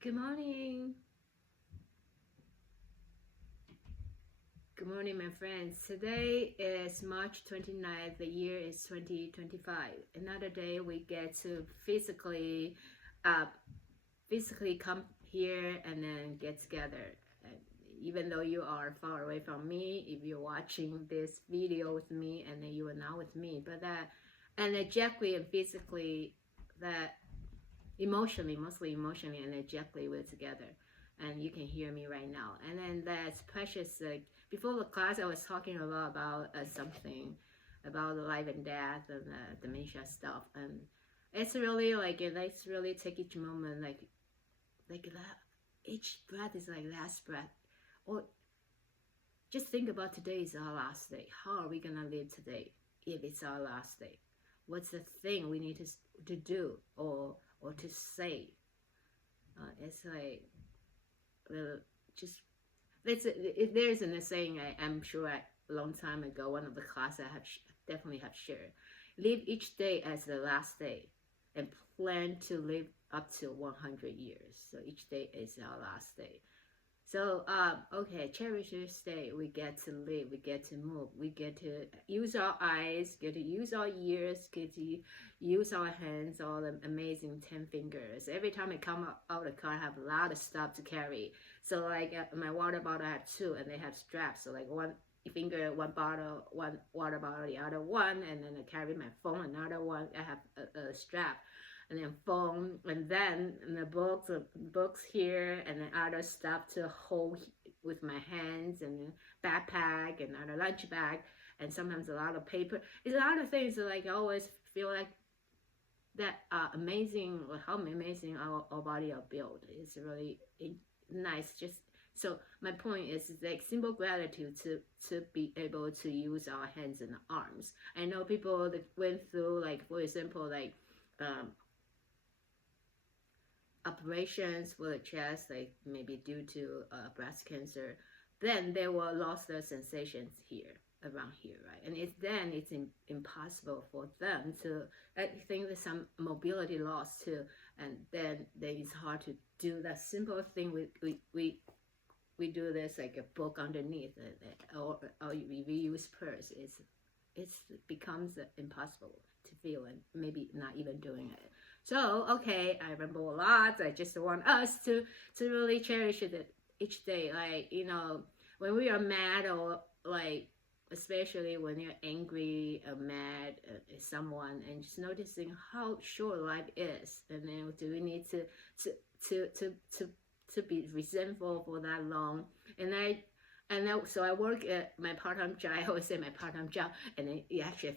Good morning. Good morning, my friends. Today is March 29th. The year is 2025. Another day we get to uh, physically come here and then get together. And even though you are far away from me, if you're watching this video with me and then you are not with me, but that energetically and physically, that emotionally, mostly emotionally and energetically, we're together. And you can hear me right now. And then that's precious. Like before the class, I was talking a lot about something about life and death and dementia stuff. And it's really like let's really take each moment like that. Each breath is like last breath. Or just think about today is our last day. How are we gonna live today if it's our last day? What's the thing we need to do or to say? It's like just there isn't a saying I'm sure a long time ago one of the classes I have definitely have shared. Live each day as the last day, and plan to live up to 100 years. So each day is our last day. So, okay, cherish this day. We get to live, we get to move, we get to use our eyes, get to use our ears, get to use our hands, all the amazing 10 fingers. Every time I come out of the car, I have a lot of stuff to carry. So, like my water bottle, I have two, and they have straps. So, like one finger, one bottle, one water bottle, the other one, and then I carry my phone, another one, I have a strap and then phone, and then the books here, and then other stuff to hold with my hands, and then backpack, and other lunch bag, and sometimes a lot of paper. It's a lot of things that like I always feel like that amazing, how amazing our body are built. It's really nice. Just so my point is like simple gratitude to be able to use our hands and arms. I know people that went through, like for example, like operations for the chest, like maybe due to breast cancer, then they will lost their sensations here around here, right? And it's impossible for them to. I think there's some mobility loss too, and then it's hard to do that simple thing. We do this like a book underneath it, or we use purse. It becomes impossible to feel and maybe not even doing it. So okay, I remember a lot. I just want us to really cherish it each day. Like when we are mad, or like especially when you're angry or mad at someone, and just noticing how short life is, and then do we need to to to to to be resentful for that long? So I work at my part-time job. I always say my part-time job, and it actually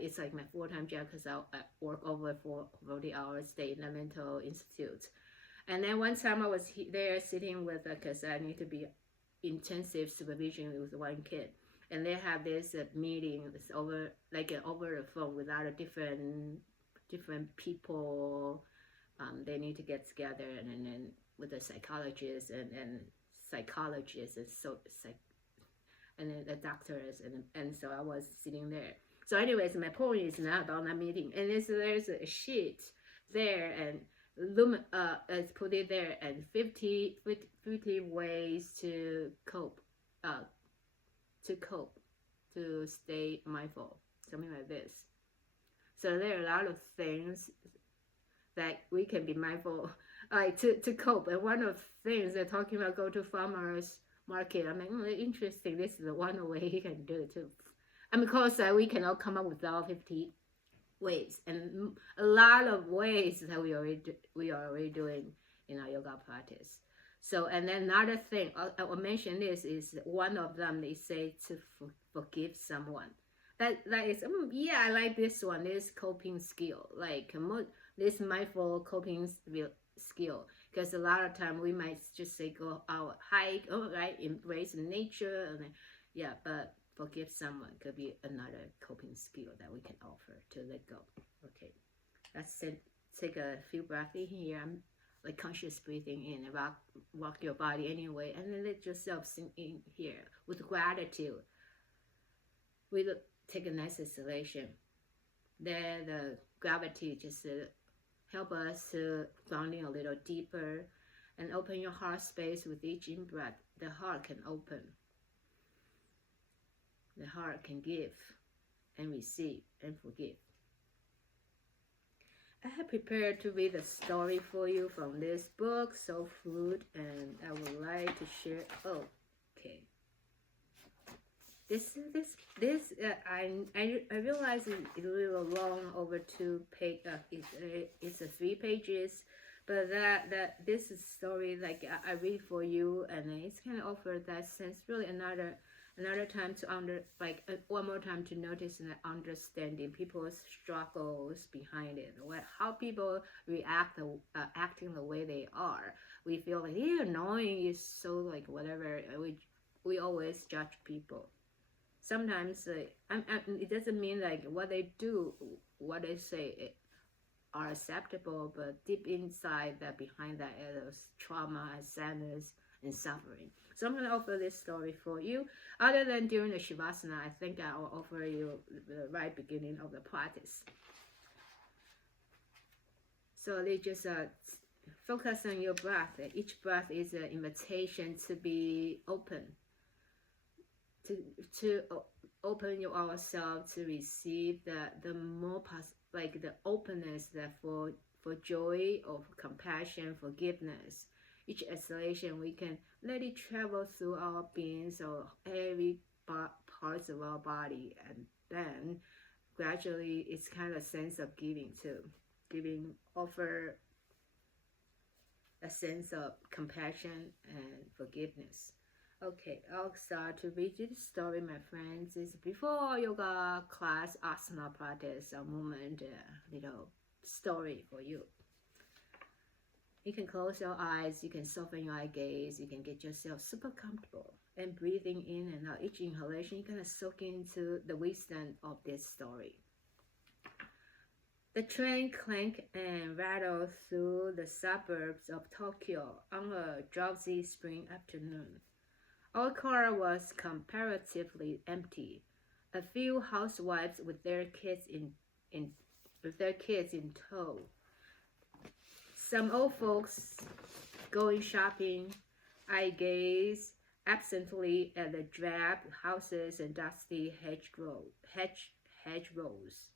it's like my full-time job because I work over 40 hours a day in a mental institute. And then one time I was there sitting with, because I need to be intensive supervision with one kid, and they have this meeting. It's over over the phone without a different people. They need to get together, and then with the psychologist and psychologists and and then the doctors, and so I was sitting there. So anyways, my point is not about that meeting, and there's a sheet there, and it's put it there, and 50 ways to cope, to cope, to stay mindful, something like this. So there are a lot of things that we can be mindful, like to cope. And one of the things they're talking about, go to farmers market. I mean, interesting. This is the one way you can do it too. And because we cannot come up with all 50 ways, and a lot of ways that we are already doing in our yoga practice. So, and then another thing I'll mention this is one of them. They say to forgive someone. That is, yeah, I like this one. This coping skill, like this mindful coping skill, because a lot of time we might just say go out hike, right, embrace nature, and yeah, but forgive someone could be another coping skill that we can offer to let go. Okay, let's take a few breaths in here. I'm like conscious breathing in, and rock your body anyway, and then let yourself sink in here with gratitude. We take a nice exhalation. Then the gravity just help us to grounding a little deeper, and open your heart space with each in-breath. The heart can open. The heart can give and receive and forgive. I have prepared to read a story for you from this book, Soul Food, and I would like to share. Oh, okay. I realize it's a little long, over 2 pages. It's a 3 pages, but this is story like I read for you, and it's kind of offer that sense. Really, another time to one more time to notice and understanding people's struggles behind it, how people react, acting the way they are. We feel like annoying, is so like whatever. We always judge people. Sometimes it doesn't mean like what they do, what they say are acceptable, but deep inside that, behind that, is trauma, sadness, and suffering. So I'm going to offer this story for you. Other than during the Shavasana, I think I will offer you the right beginning of the practice. So they just focus on your breath. Each breath is an invitation to be open. To open ourselves to receive the more like the openness that for joy, or for compassion, forgiveness. Each exhalation, we can let it travel through our beings, or every parts of our body, and then gradually it's kind of a sense of giving too. Giving, offer a sense of compassion and forgiveness. Okay, I'll start to read you the story, my friends. It's before yoga class, asana practice, a movement, little story for you. You can close your eyes, you can soften your eye gaze, you can get yourself super comfortable. And breathing in and out, each inhalation, you kind of soak into the wisdom of this story. The train clanked and rattled through the suburbs of Tokyo on a drowsy spring afternoon. Our car was comparatively empty. A few housewives with their kids in tow. Some old folks going shopping. I gazed absently at the drab houses and dusty hedgerows.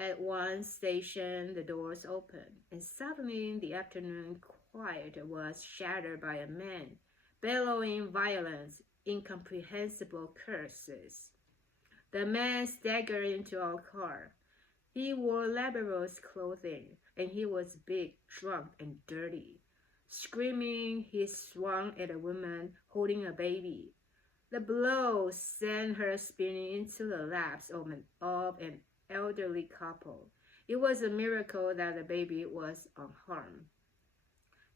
At one station, the doors opened, and suddenly the afternoon quiet was shattered by a man bellowing violent, incomprehensible curses. The man staggered into our car. He wore laborer's clothing, and he was big, drunk, and dirty. Screaming, he swung at a woman holding a baby. The blow sent her spinning into the laps of an elderly couple. It was a miracle that the baby was unharmed.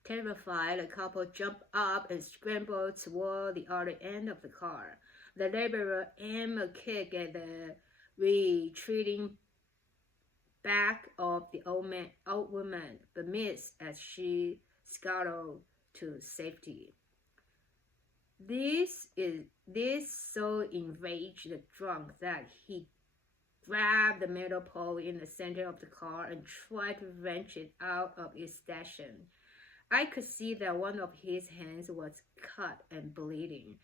Terrified, the couple jumped up and scrambled toward the other end of the car. The laborer aimed a kick at the retreating back of the old woman, but missed as she scuttled to safety. This so enraged the drunk that he grabbed the metal pole in the center of the car and tried to wrench it out of its station. I could see that one of his hands was cut and bleeding.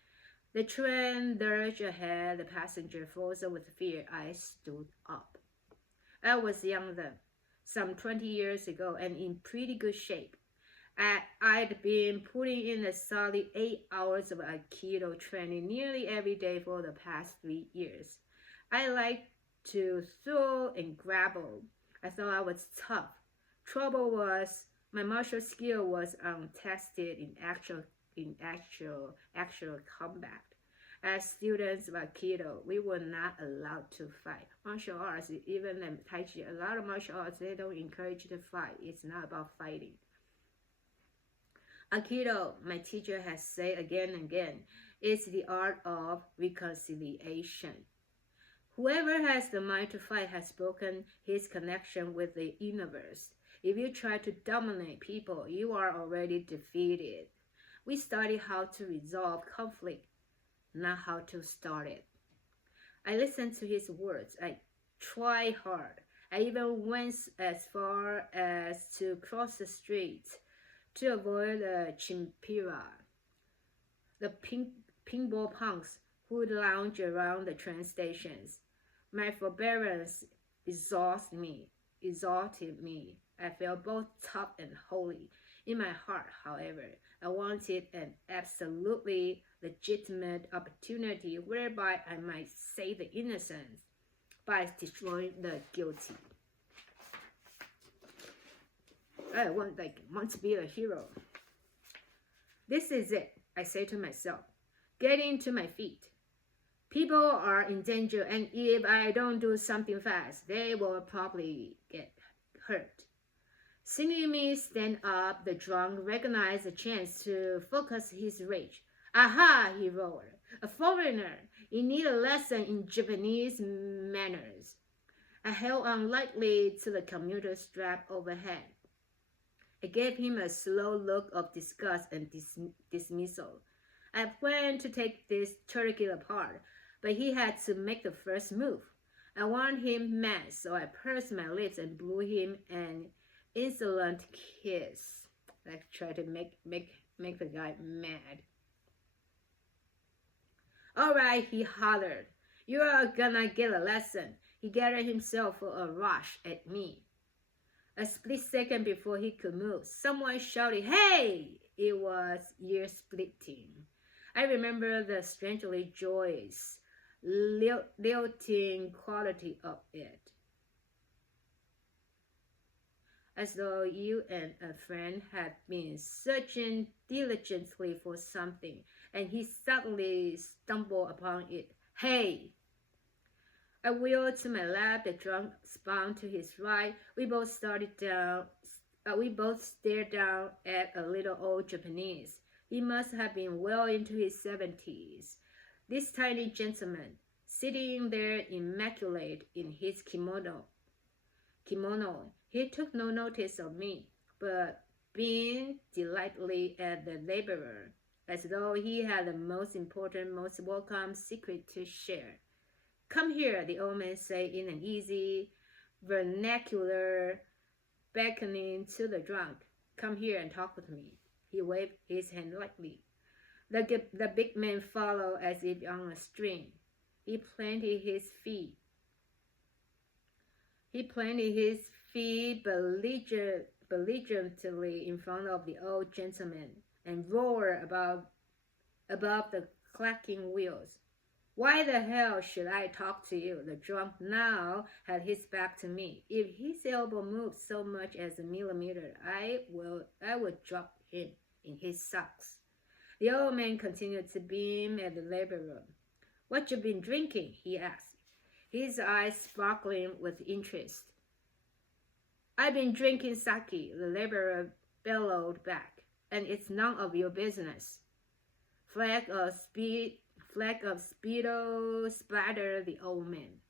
The train lurched ahead, the passenger frozen with fear. I stood up. I was young then, some 20 years ago, and in pretty good shape. I'd been putting in a solid 8 hours of Aikido training nearly every day for the past 3 years. I liked to throw and grapple. I thought I was tough. Trouble was, my martial skill was untested in actual combat. As students of Aikido, we were not allowed to fight. Martial arts, even in Tai Chi, a lot of martial arts, they don't encourage you to fight. It's not about fighting. Aikido, my teacher has said again and again, is the art of reconciliation. Whoever has the mind to fight has broken his connection with the universe. If you try to dominate people, you are already defeated. We study how to resolve conflict, not how to start it. I listened to his words. I tried hard. I even went as far as to cross the street to avoid the chimpira, the pinball punks who lounge around the train stations. My forbearance exhausted me. I felt both tough and holy. In my heart, however, I wanted an absolutely legitimate opportunity whereby I might save the innocent by destroying the guilty. I want to be a hero. This is it, I say to myself, getting to my feet. People are in danger, and if I don't do something fast, they will probably get hurt. Seeing me stand up, the drunk recognized a chance to focus his rage. Aha, he roared. A foreigner, you need a lesson in Japanese manners. I held on lightly to the commuter strap overhead. I gave him a slow look of disgust and dismissal. I planned to take this turkey apart, but he had to make the first move. I wanted him mad, so I pursed my lips and blew him an insolent kiss. I tried to make the guy mad. All right, he hollered. You are gonna get a lesson. He gathered himself for a rush at me. A split second before he could move, someone shouted, "Hey!" It was ear-splitting. I remember the strangely joyous, lilting quality of it. As though you and a friend had been searching diligently for something, and he suddenly stumbled upon it. Hey! I wheeled to my left, the drunk spun to his right. We both stared down at a little old Japanese. He must have been well into his 70s. This tiny gentleman, sitting there immaculate in his kimono. He took no notice of me, but beamed delightedly at the laborer, as though he had the most important, most welcome secret to share. Come here, the old man said in an easy vernacular, beckoning to the drunk. Come here and talk with me. He waved his hand lightly. The big man followed as if on a string. He planted his feet belligerently in front of the old gentleman and roared above the clacking wheels. Why the hell should I talk to you? The drunk now had his back to me. If his elbow moved so much as a millimeter, I would drop him in his socks. The old man continued to beam at the laborer. What you been drinking? He asked, his eyes sparkling with interest. I've been drinking sake, the laborer bellowed back, and it's none of your business. Flag of Speedo splattered the old man.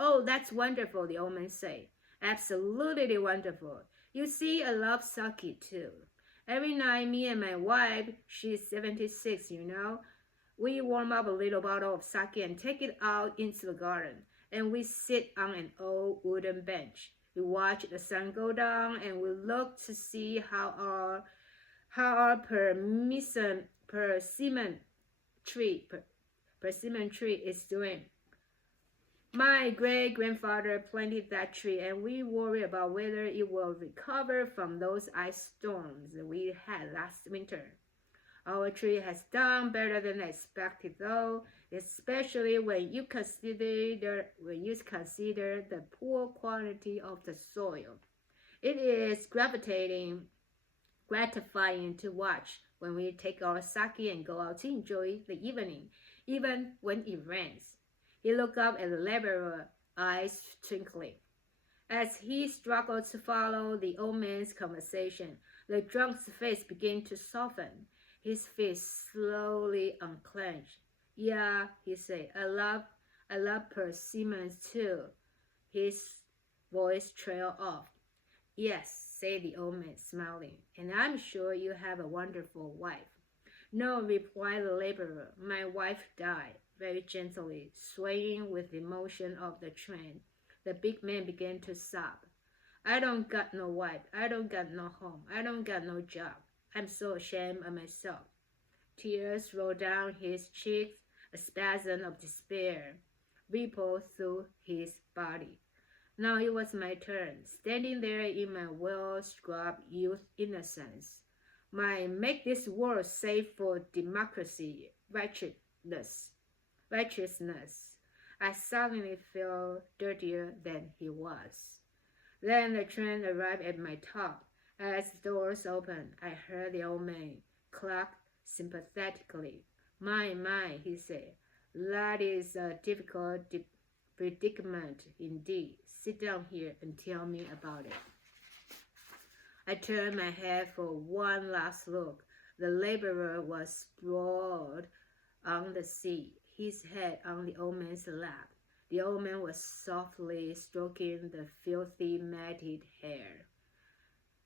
Oh, that's wonderful, the old man said. Absolutely wonderful. You see, I love sake too. Every night, me and my wife, she's 76, you know, we warm up a little bottle of sake and take it out into the garden, and we sit on an old wooden bench. We watch the sun go down, and we look to see how our persimmon tree is doing. My great-grandfather planted that tree, and we worry about whether it will recover from those ice storms we had last winter. Our tree has done better than expected, though, especially when you consider the poor quality of the soil. It is gratifying to watch when we take our sake and go out to enjoy the evening, even when it rains. He looked up at the laborer, eyes twinkling. As he struggled to follow the old man's conversation, the drunk's face began to soften. His fist slowly unclenched. Yeah, he said, I love persimmons too. His voice trailed off. Yes, said the old man, smiling, and I'm sure you have a wonderful wife. No, replied the laborer, my wife died. Very gently, swaying with the motion of the train, the big man began to sob. I don't got no wife. I don't got no home. I don't got no job. I'm so ashamed of myself. Tears rolled down his cheeks. A spasm of despair rippled through his body. Now it was my turn, standing there in my well-scrubbed youth innocence. My make this world safe for democracy, righteousness. I suddenly felt dirtier than he was. Then the train arrived at my top. As the doors opened, I heard the old man cluck sympathetically. My, he said, that is a difficult predicament indeed. Sit down here and tell me about it. I turned my head for one last look. The laborer was sprawled on the seat, his head on the old man's lap. The old man was softly stroking the filthy, matted hair.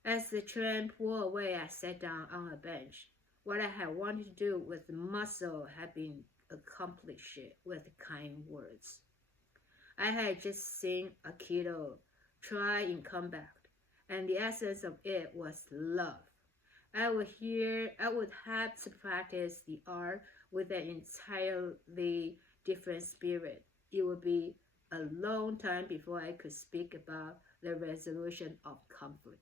As the train pulled away, I sat down on a bench. What I had wanted to do with muscle had been accomplished with kind words. I had just seen Aikido try in combat, and the essence of it was love. I would have to practice the art with an entirely different spirit. It would be a long time before I could speak about the resolution of conflict.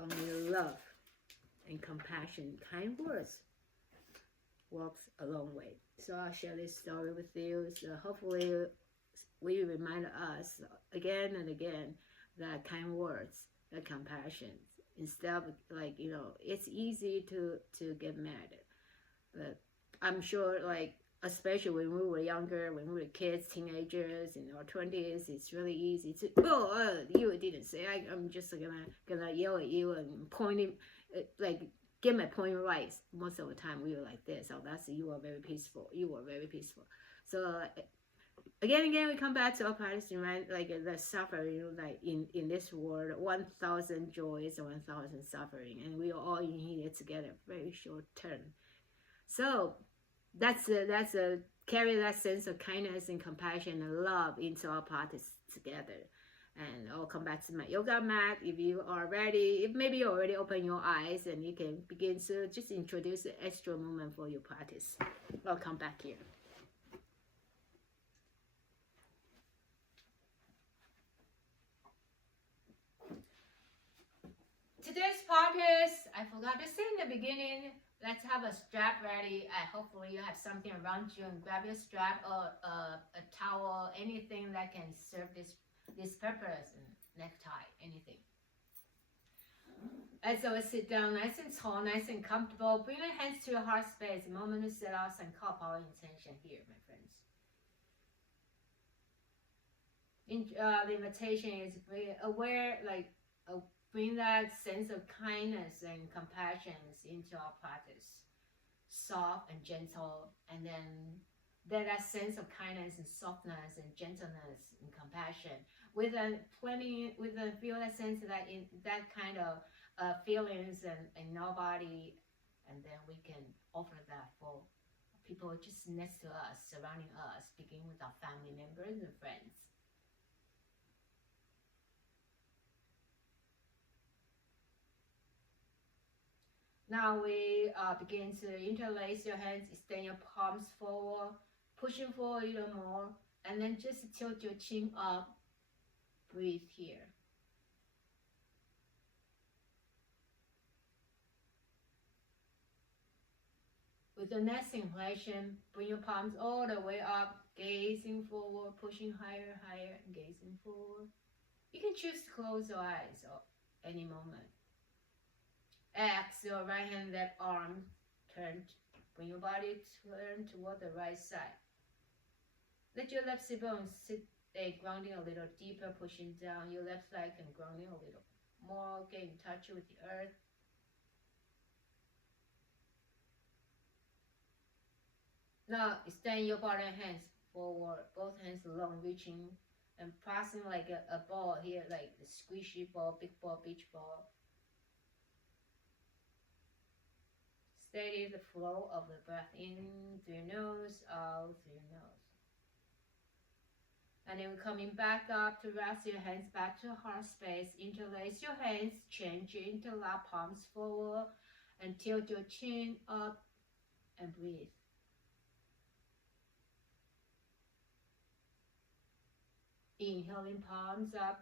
Only love and compassion, kind words, walks a long way. So I'll share this story with you. So hopefully we remind us again and again that kind words, that compassion. Instead of it's easy to get mad. But I'm sure especially when we were younger, when we were kids, teenagers, in our 20s, it's really easy to, you didn't say, I'm just gonna yell at you and point get my point right. Most of the time we were like this. Oh, that's, you are very peaceful. You are very peaceful. So again and again we come back to our practice, right? The suffering, in this world, 1,000 joys and 1,000 suffering, and we are all in here together, very short term. So that's a carry that sense of kindness and compassion and love into our practice together. And I'll come back to my yoga mat if you are ready. If maybe you already open your eyes, and you can begin to just introduce an extra movement for your practice. I'll come back here. Today's practice, I forgot to say in the beginning, let's have a strap ready. Hopefully you have something around you, and grab your strap or a towel, anything that can serve this purpose, and necktie, anything. As always, sit down nice and tall, nice and comfortable. Bring your hands to your heart space. A moment to set out and call power intention here, my friends. The invitation is be aware, bring that sense of kindness and compassion into our practice. Soft and gentle, and then that sense of kindness and softness and gentleness and compassion with a feel that sense that in that kind of feelings and in our body, and then we can offer that for people just next to us, surrounding us, beginning with our family members and friends. Now we begin to interlace your hands, extend your palms forward, pushing forward a little more, and then just tilt your chin up. Breathe here. With the next inhalation, bring your palms all the way up, gazing forward, pushing higher, higher, gazing forward. You can choose to close your eyes at any moment. Exhale, right hand, left arm turned. Bring your body turn toward the right side. Let your left sit bone sit grounding a little deeper, pushing down your left leg and grounding a little more. Get in touch with the earth. Now extend your bottom hands forward, both hands long, reaching and pressing like a ball here, like the squishy ball, big ball, beach ball. Steady the flow of the breath in through your nose, out through your nose. And then we're coming back up to rest your hands back to heart space. Interlace your hands, change your interlock palms forward, and tilt your chin up and breathe. Inhaling palms up,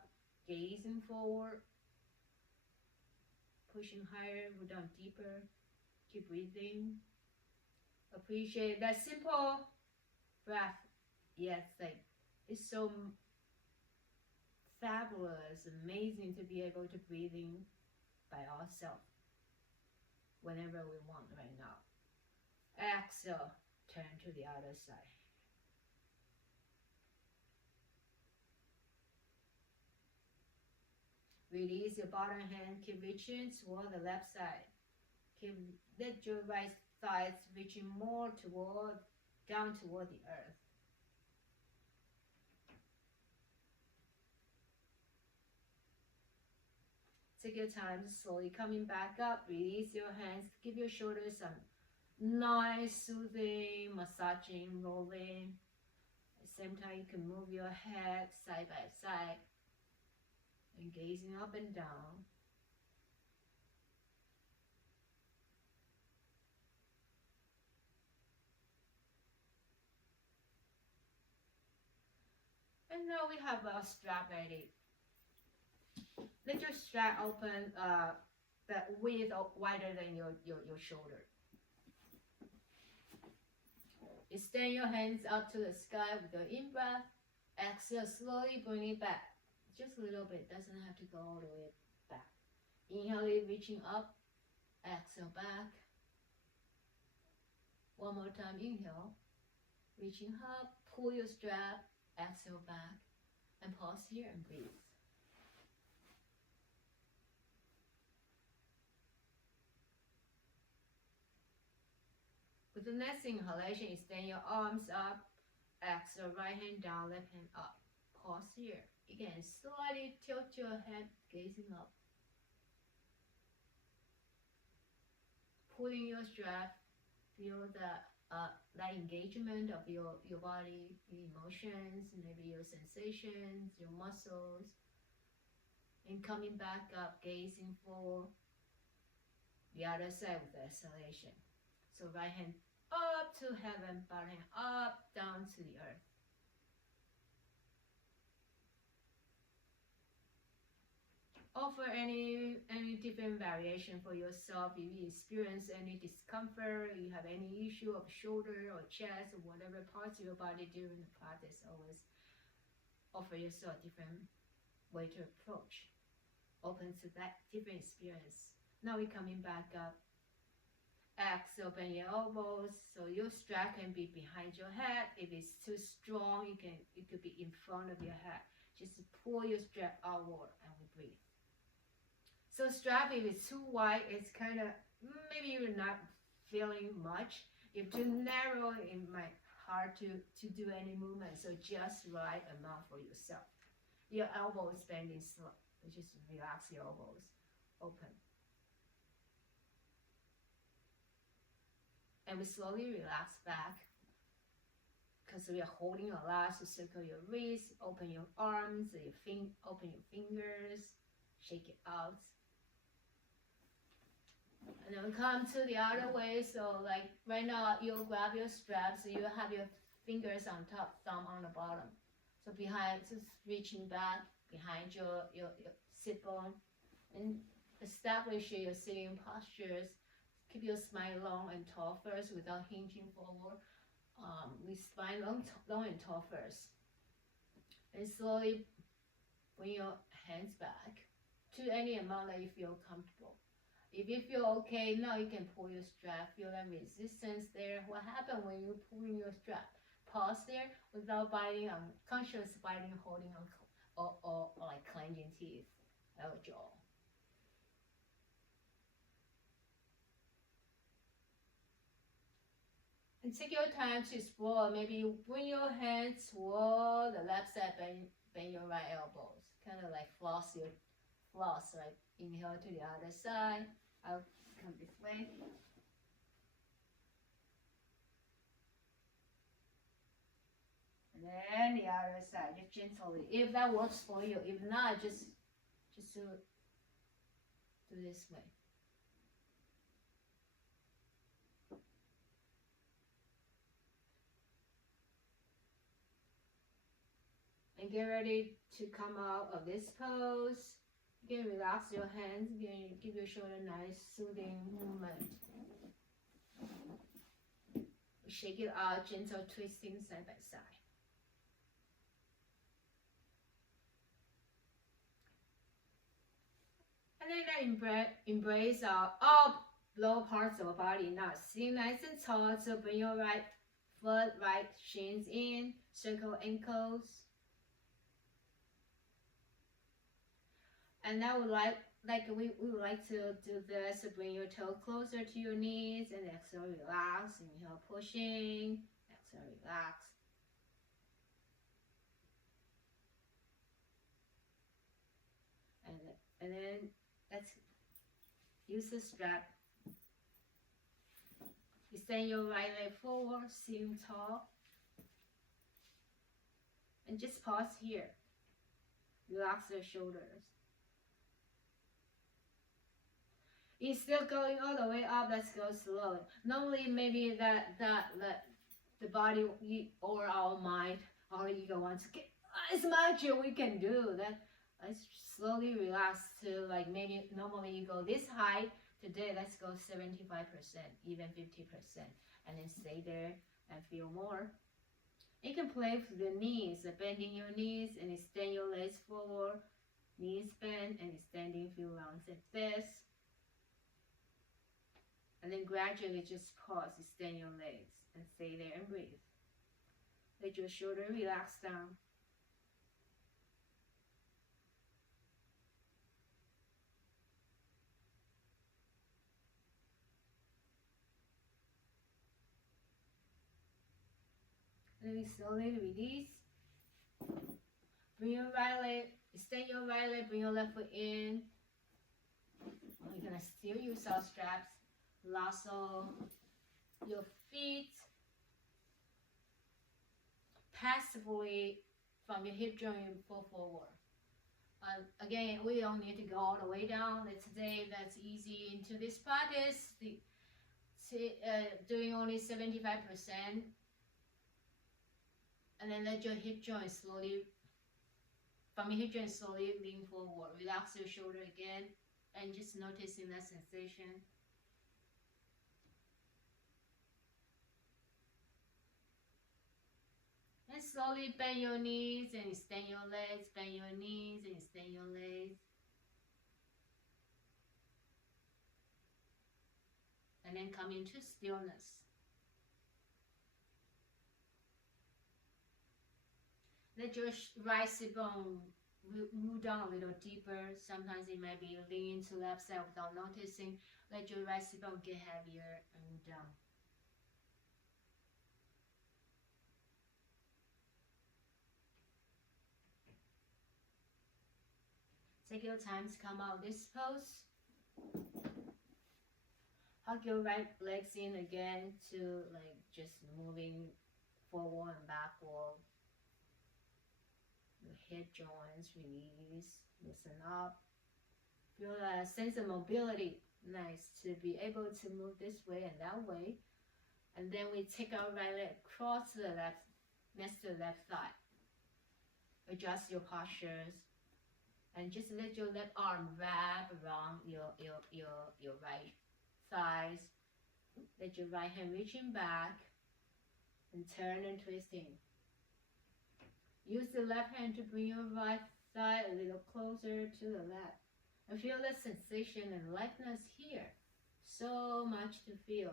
gazing forward, pushing higher, go down deeper. Keep breathing. Appreciate that simple breath. Yes, like it's so fabulous, amazing to be able to breathe in by ourselves whenever we want right now. Exhale, turn to the other side. Release your bottom hand, keep reaching toward the left side. Let your right thighs reaching more down toward the earth. Take your time, slowly coming back up. Release your hands, give your shoulders some nice, soothing, massaging, rolling. At the same time, you can move your head side by side and gazing up and down. And now we have our strap ready. Let your strap open that width wider than your shoulder. Extend your hands up to the sky with your in-breath. Exhale, slowly bring it back. Just a little bit, doesn't have to go all the way back. Inhale, reaching up. Exhale, back. One more time, inhale. Reaching up, pull your strap. Exhale, back. And pause here and breathe. With the next inhalation, extend your arms up. Exhale, right hand down, left hand up. Pause here. Again, slightly tilt your head, gazing up. Pulling your strap, feel that engagement of your body, your emotions, maybe your sensations, your muscles. And coming back up, gazing for the other side with the exhalation. So right hand up to heaven, bottom hand up, down to the earth. Offer any different variation for yourself. If you experience any discomfort, you have any issue of shoulder or chest or whatever parts of your body during the practice, always offer yourself a different way to approach. Open to that different experience. Now we're coming back up. Exhale, bend your elbows so your strap can be behind your head. If it's too strong, it could be in front of your head. Just pull your strap outward and we breathe. So strap, if it's too wide, it's kind of, maybe you're not feeling much. If too narrow, it might hard to do any movement. So just right amount for yourself. Your elbows bending slow. Just relax your elbows, open. And we slowly relax back because we are holding a lot. So circle your wrists, open your arms, open your fingers, shake it out. And then come to the other way. So like right now, you'll grab your straps. So you have your fingers on top, thumb on the bottom. So behind, just reaching back behind your sit bone, and establish your sitting postures. Keep your spine long and tall first without hinging forward. We spine long and tall first. And slowly bring your hands back to any amount that you feel comfortable. If you feel okay, now you can pull your strap. Feel that resistance there. What happened when you're pulling your strap? Pause there without biting on, conscious biting, holding on, or like clenching teeth or jaw. And take your time to explore. Maybe bring your hands toward the left side, bend your right elbows. Kind of like floss, right? Inhale to the other side. I'll come this way. And then the other side, just gently. If that works for you, if not, just do this way. And get ready to come out of this pose. You can relax your hands. You can give your shoulder a nice soothing movement. Shake it out, gentle twisting side by side. And then embrace our all lower parts of our body. Now sitting nice and tall. So bring your right foot, right shins in, circle ankles. And now we would like to do this. So bring your toe closer to your knees and exhale, relax. Inhale, pushing. Exhale, relax. And then let's use the strap. Extend your right leg forward, sitting tall. And just pause here. Relax your shoulders. It's still going all the way up. Let's go slow. Normally, maybe that the body or our mind, our ego wants to get as much as we can do. That let's slowly relax to like maybe normally you go this high. Today, let's go 75%, even 50%, and then stay there and feel more. You can play with the knees, bending your knees and extend your legs forward. Knees bend and extending a few rounds like this. And then gradually just pause, extend your legs, and stay there and breathe. Let your shoulder relax down. And then slowly release. Bring your right leg, extend your right leg, bring your left foot in. You're gonna still use our straps. Lasso your feet passively from your hip joint and pull forward. Again, we don't need to go all the way down. Today, that's easy. Into this practice, doing only 75%. And then let your hip joint slowly, from your hip joint slowly lean forward. Relax your shoulder again and just noticing that sensation. And slowly bend your knees and extend your legs, bend your knees and extend your legs. And then come into stillness. Let your right sit bone move down a little deeper. Sometimes it might be leaning to left side without noticing. Let your right sit bone get heavier and move down. Take your time to come out this pose. Hug your right legs in again to like just moving forward and backward. Your hip joints release, loosen up. Feel a sense of mobility. Nice to be able to move this way and that way. And then we take our right leg across to the left, next to the left thigh. Adjust your postures. And just let your left arm wrap around your right thighs. Let your right hand reaching back and turn and twisting. Use the left hand to bring your right thigh a little closer to the left. And feel the sensation and lightness here. So much to feel.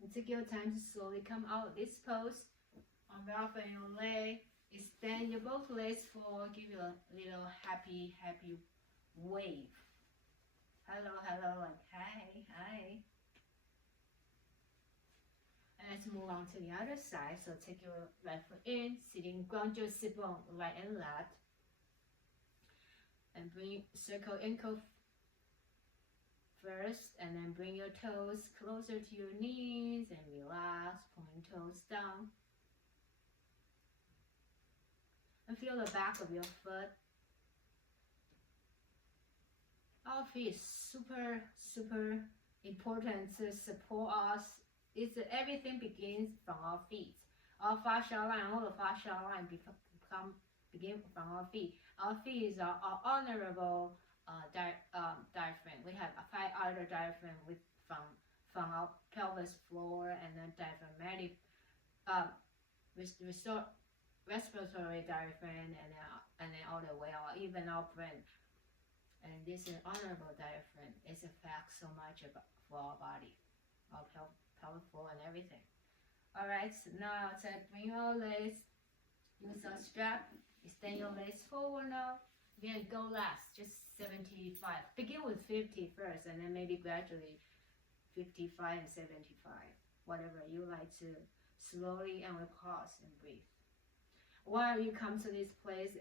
And take your time to slowly come out this pose. Unwrap your leg. Extend your both legs forward. Give you a little happy wave. Hello, hello, like hi, hi. And let's move on to the other side. So take your right foot in, sitting, ground your sit bone right and left. And circle ankle first, and then bring your toes closer to your knees and relax, point toes down. And feel the back of your foot. Our feet is super, super important to support us. Everything begins from our feet. Our fascia line, all the fascia line begin from our feet. Our feet is our honorable diaphragm. We have 5 other diaphragm from our pelvis floor, and then diaphragmatic respiratory diaphragm, and then all the way, or even our brain. And this is honorable diaphragm. It's affects so much for our body, our pelvic floor and everything. All right, so now bring your legs. Use a strap. Extend your legs forward now. Again, go last, just 75. Begin with 50 first, and then maybe gradually 55 and 75. Whatever you like to. Slowly, and we pause and breathe. While you come to this place,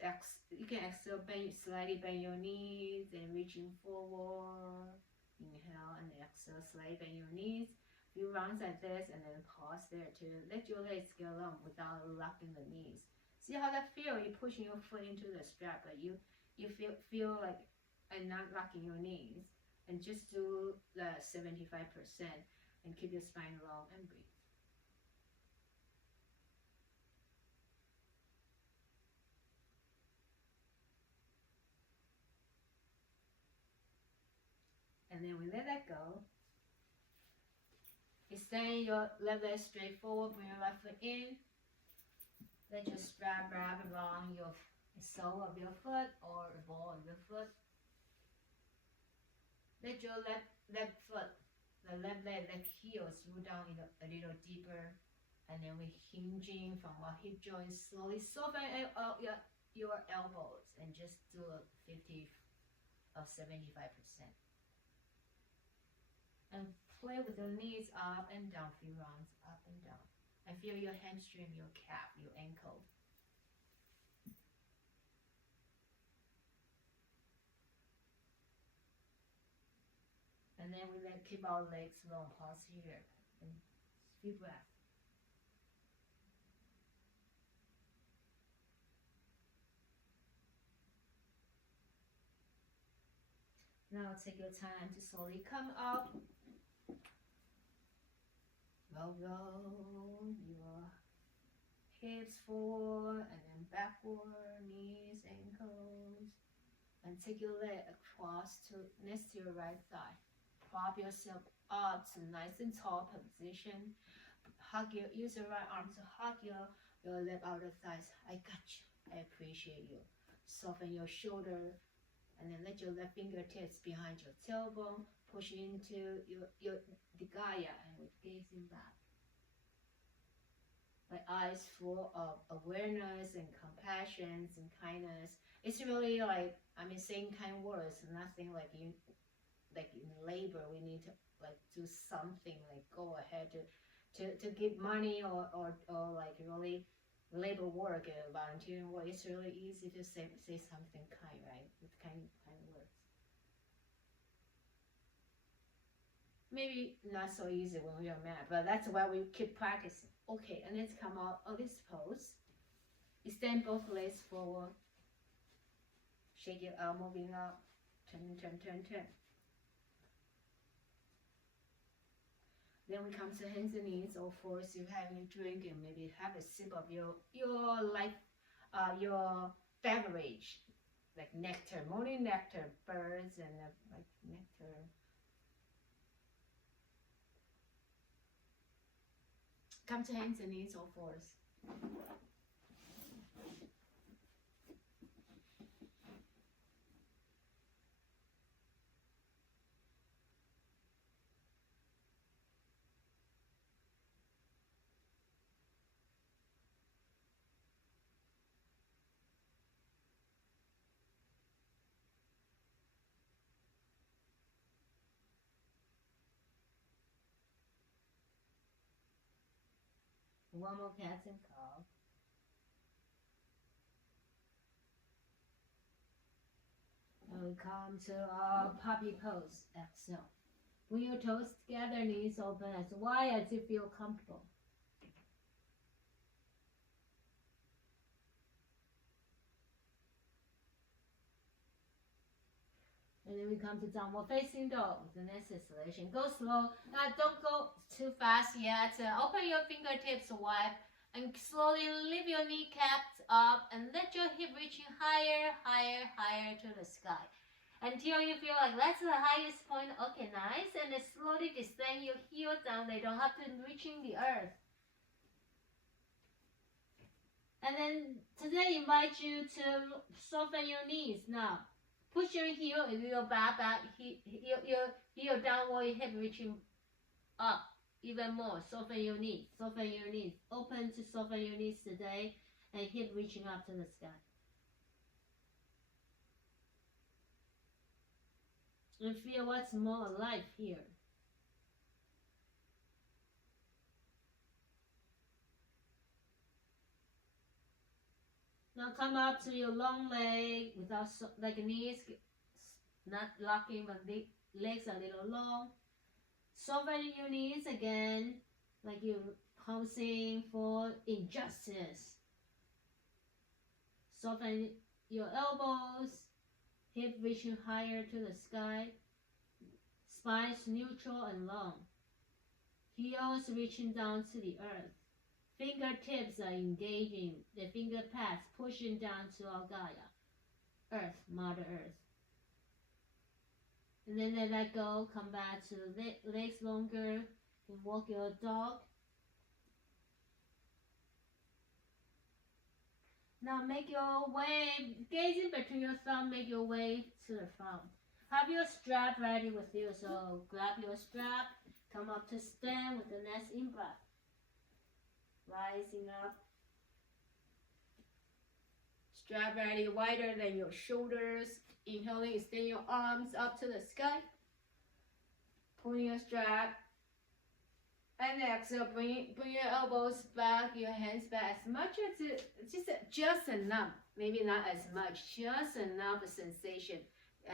you can exhale, slightly bend your knees and reaching forward. Inhale and exhale, slightly bend your knees. Few rounds like this, and then pause there to let your legs go along without locking the knees. See how that feels? You're pushing your foot into the strap, but you feel like and not locking your knees. And just do the 75% and keep your spine long and breathe. And then we let that go. Extend your left leg straight forward, bring your right foot in. Let your strap wrap around your sole of your foot or the ball of your foot. Let your left foot, the left leg heels root down a little deeper. And then we're hinging from our hip joints. Slowly soften your elbows and just do a 50 or 75%. And play with your knees up and down, few rounds up and down. And feel your hamstring, your calf, your ankle. And then we keep our legs long, pause here, and few breaths. Now take your time to slowly come up. Roll your hips forward and then backward, knees, ankles. And take your leg across to next to your right thigh. Prop yourself up to nice and tall position. Use your right arm to hug your left outer thighs. I got you. I appreciate you. Soften your shoulder, and then let your left fingertips behind your tailbone. Push into the Gaia, and with gazing back. My eyes full of awareness and compassion and kindness. It's really like, saying kind words, nothing like in labor, we need to like do something, like go ahead to give money or like really labor work, volunteering work. It's really easy to say something kind, right? With kind words. Maybe not so easy when we are mad, but that's why we keep practicing. Okay, and let's come out of this pose. Extend both legs forward. Shake your arm, moving up. Turn. Then we come to hands and knees, or force you having a drink and maybe have a sip of your beverage, like nectar, morning nectar, birds and like nectar. Come to hands and knees, or force. One more cat and cow. we come to our puppy pose. Exhale. Bring your toes together, knees open as wide as you feel comfortable. And then we come to downward facing dog with the next exhalation. Go slow. Don't go too fast yet. Open your fingertips wide and slowly lift your kneecaps up and let your hip reaching higher, higher, higher to the sky. Until you feel like that's the highest point. Okay, nice. And then slowly descend your heel down. They don't have to reaching the earth. And then today invite you to soften your knees now. Push your heel, your back, your heel downward, hip reaching up even more. Soften your knees, soften your knees. Open to soften your knees today and hip reaching up to the sky. And feel what's more alive here. Now come up to your long leg without like knees not locking, but the legs a little long. Soften your knees again, like you're posing for injustice. Soften your elbows, hip reaching higher to the sky. Spines neutral and long. Heels reaching down to the earth. Fingertips are engaging, the finger pads pushing down to our Gaia, Earth, Mother Earth. And then let that go, come back to legs longer, and walk your dog. Now make your way, gazing between your thumb, make your way to the front. Have your strap ready with you, so grab your strap, come up to stand with the next in-breath. Rising up. Strap ready, wider than your shoulders. Inhaling, extend your arms up to the sky. Pulling your strap. And exhale, bring your elbows back, your hands back as much as just enough. Maybe not as much, just enough sensation.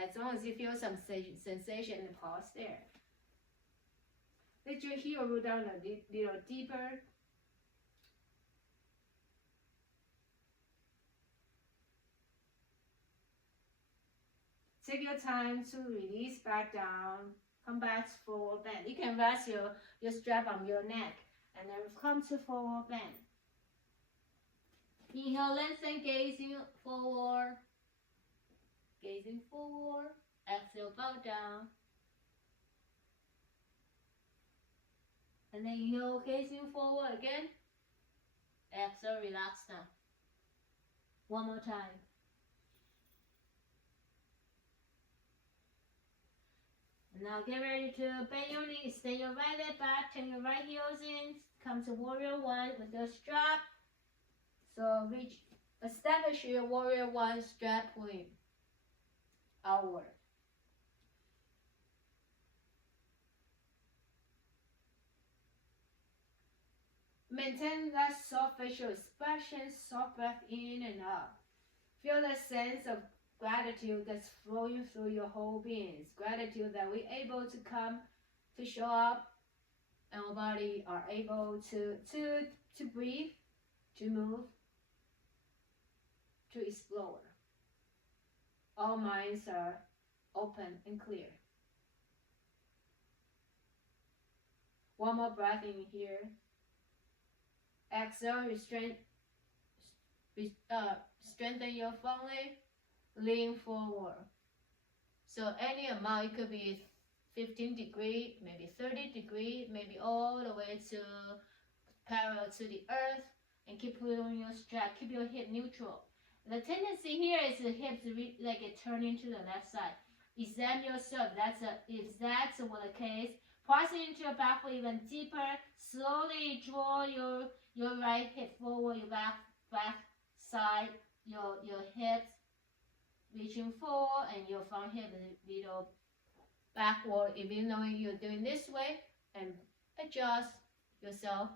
As long as you feel some sensation and pause there. Let your heel roll down a little deeper. Take your time to release back down. Come back to forward bend. You can rest your strap on your neck. And then come to forward bend. Inhale, lengthen, gazing forward. Gazing forward. Exhale, bow down. And then inhale, gazing forward again. Exhale, relax down. One more time. Now get ready to bend your knees, extend your right leg back, turn your right heels in, come to warrior one with your strap. So establish your warrior one strap pulling outward. Maintain that soft facial expression, soft breath in and out. Feel the sense of gratitude that's flowing through your whole beings. Gratitude that we're able to come to show up and our body are able to breathe, to move, to explore. All minds are open and clear. One more breath in here. Exhale, strengthen your front leg. Lean forward. So any amount, it could be 15 degrees, maybe 30 degrees, maybe all the way to parallel to the earth, and keep pulling your strap, keep your hip neutral. The tendency here is the hips like it turning to the left side. Examine yourself. If that's the case, pressing into your back foot even deeper. Slowly draw your right hip forward, your back side, your hips reaching forward, and your front hip a little backward. If you know you're doing this way, and adjust yourself.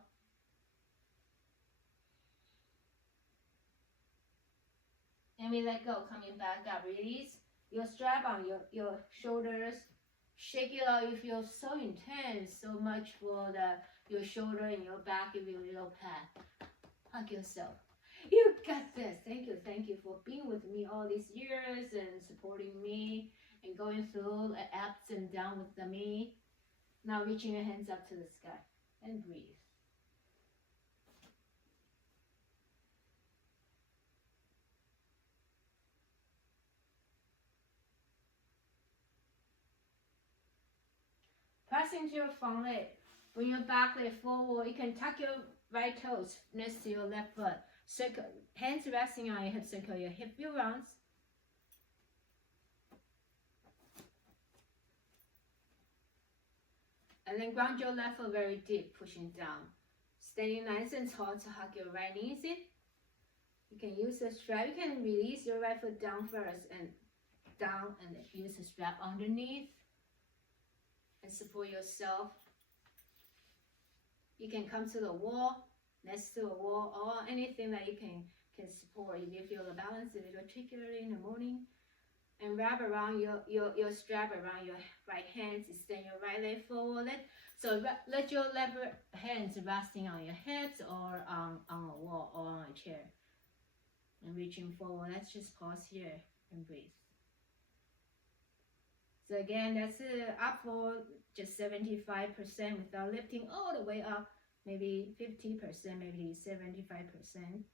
And we let go, coming back up, release. your strap on your shoulders. Shake it out. You feel so intense, so much for your shoulder and your back. Give you a little pat. Hug yourself. You got this. Thank you for being with me all these years and supporting me and going through the ups and downs with me. Now reaching your hands up to the sky and breathe. Press into your front leg. Bring your back leg forward. You can tuck your right toes next to your left foot. Circle, hands resting on your hip. Circle your hip few rounds. And then ground your left foot very deep, pushing down. Standing nice and tall to hug your right knees in. You can use the strap. You can release your right foot down first and down, and then use the strap underneath and support yourself. You can come to the wall, next to a wall, or anything that you can support. If you feel the balance a little trickier in the morning, and wrap around your strap around your right hand. Extend your right leg forward. Let your left hands resting on your hips or on a wall or on a chair. And reaching forward. Let's just pause here and breathe. So again, that's up for just 75% without lifting all the way up. Maybe 50%, maybe 75%.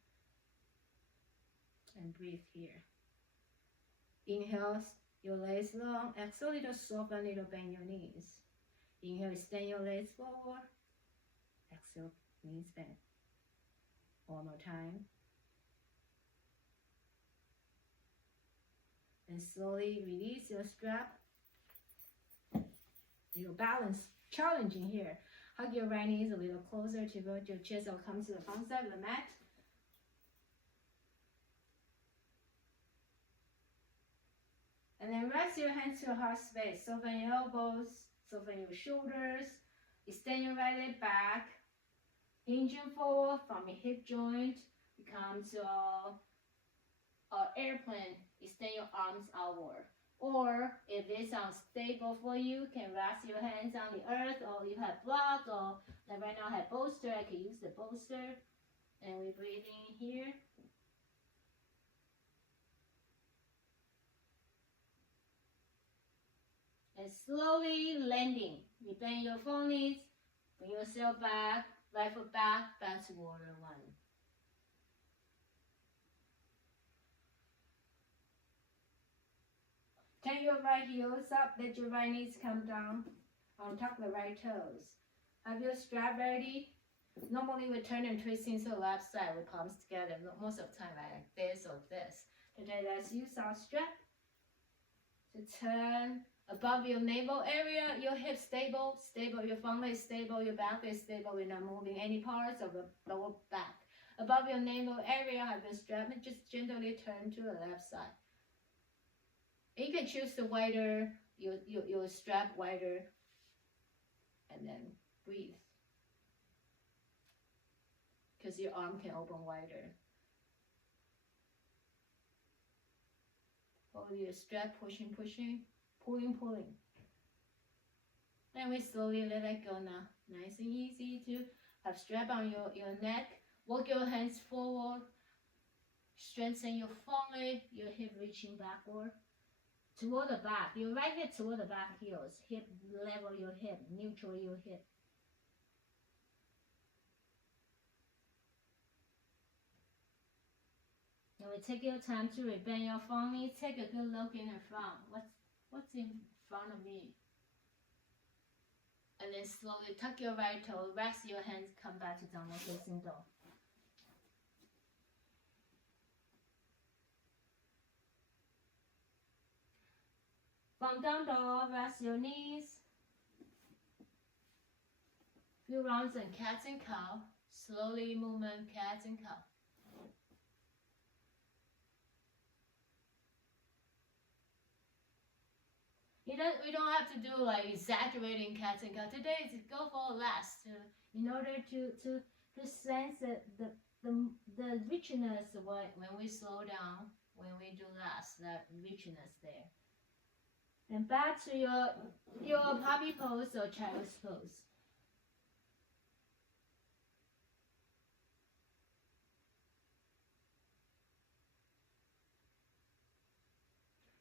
And breathe here. Inhale, your legs long. Exhale, little soften, little bend your knees. Inhale, extend your legs forward. Exhale, knees bend. One more time. And slowly release your strap. Your balance challenging here. Hug your right knees a little closer to your chest or come to the front side of the mat. And then rest your hands to your heart space. Soften your elbows, soften your shoulders. Extend your right leg back. Hinging forward from your hip joint. You come to an airplane. Extend your arms outward. Or if it sounds stable for you, can rest your hands on the earth, or you have blocks, or like right now I have bolster. I can use the bolster. And we breathe in here. And slowly landing. You bend your front knees, bring yourself back, right foot back to warrior one. Turn your right heels up, let your right knees come down, untuck the right toes. Have your strap ready. Normally we turn and twisting to the left side with palms together. Most of the time like this or this. Today let's use our strap to turn above your navel area, your hips stable, your front leg stable, your back leg stable. We're not moving any parts of the lower back. Above your navel area, have the strap and just gently turn to the left side. And you can choose the wider, your strap wider, and then breathe. Because your arm can open wider. Hold your strap, pushing, pulling. Then we slowly let it go now. Nice and easy to have strap on your neck. Walk your hands forward. Strengthen your front leg, your hip reaching backward. Toward the back, your right hip toward the back heels. Hip level your hip, neutral your hip. Now we take your time to rebend your front knee. Take a good look in the front. What's in front of me? And then slowly tuck your right toe, rest your hands, come back to downward facing dog. From down dog, rest your knees. Few rounds in cats and cow. Slowly movement, cats and cow. We don't have to do like exaggerating cats and cow. Today is go for last in order to sense the richness when we slow down, when we do last, that richness there. And back to your puppy pose or child's pose.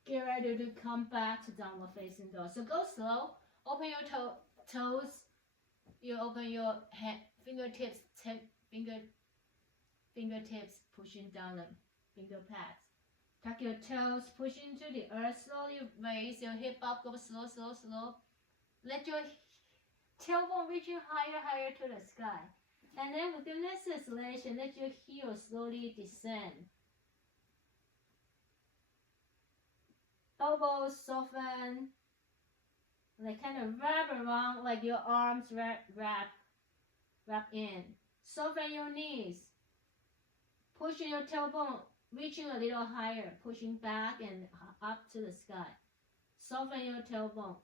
Get ready to come back to downward facing dog. So go slow. Open your toes. You open your fingertips, fingertips pushing down the finger pads. Tuck your toes, push into the earth. Slowly raise your hip up. Go slow, slow, slow. Let your tailbone reaching higher to the sky. And then with the next exhalation, let your heel slowly descend. Elbows soften. They kind of wrap around like your arms wrap in. Soften your knees. Pushing your tailbone, reaching a little higher, pushing back and up to the sky. Soften your tailbone.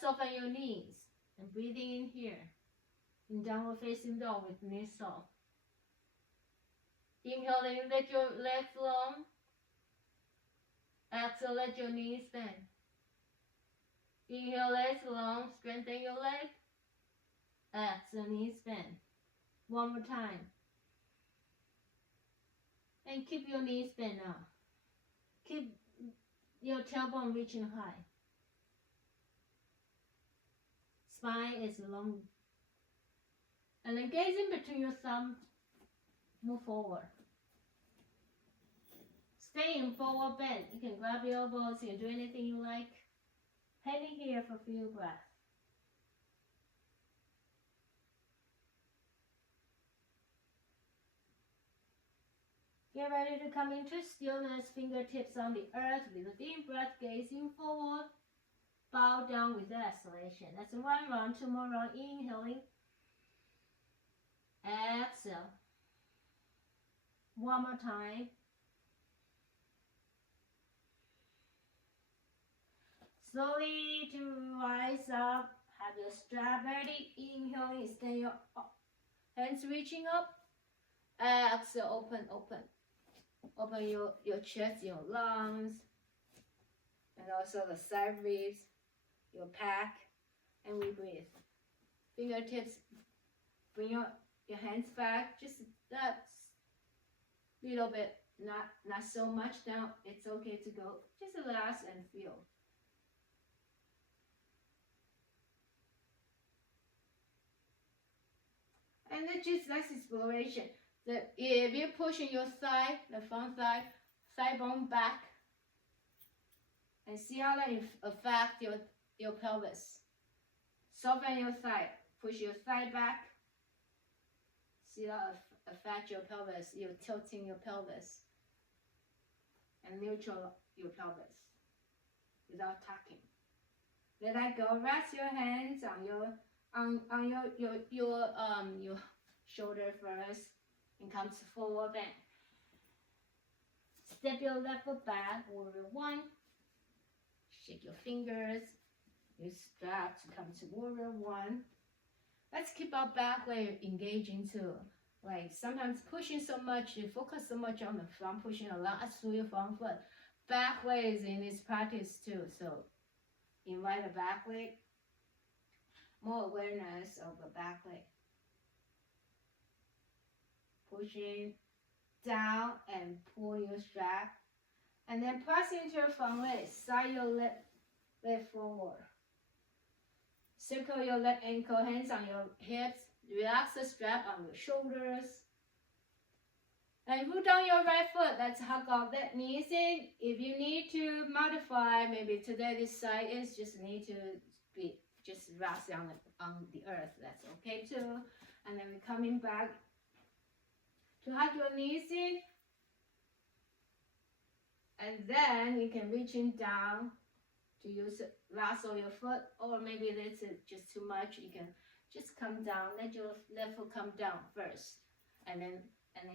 Soften your knees. And breathing in here. In downward facing dog with knees soft. Inhaling, let your legs long. Exhale, let your knees bend. Inhale, legs long, strengthen your leg. Exhale, knees bend. One more time. And keep your knees bent now. Keep your tailbone reaching high. Spine is long. And then gaze in between your thumbs. Move forward. Stay in forward bend. You can grab your elbows. You can do anything you like. Hanging here for a few breaths. Get ready to come into stillness. Fingertips on the earth with a deep breath. Gazing forward. Bow down with the exhalation. That's one round. Two more rounds. Inhaling. Exhale. One more time. Slowly to rise up. Have your strap ready. Inhaling, extend your hands reaching up. Exhale, open. Open your chest, your lungs, and also the side ribs, your back, and we breathe. Fingertips, bring your hands back, just that little bit, not so much down. It's okay to go. Just relax and feel. And that's exploration. If you're pushing your thigh, the front thigh bone back, and see how that affect your pelvis. Soften your thigh. Push your thigh back. See how affect your pelvis. You're tilting your pelvis. And neutral your pelvis without tucking. Let that go. Rest your hands on your shoulder first, and come to forward bend. Step your left foot back, warrior one. Shake your fingers. Use strap to come to warrior one. Let's keep our back leg engaging too. Like sometimes pushing so much, you focus so much on the front, pushing a lot through your front foot. Back leg is in this practice too, so invite the back leg. More awareness of the back leg. Pushing down and pull your strap. And then press into your front leg. Side your leg forward. Circle your left ankle, hands on your hips. Relax the strap on your shoulders. And root down your right foot. Let's hug out that knees in. If you need to modify, maybe today this side is just need to be just rest on the earth. That's okay too. And then we're coming back to hug your knees in. And then you can reach in down to use lasso your foot, or maybe this is just too much. You can just come down. Let your left foot come down first, and then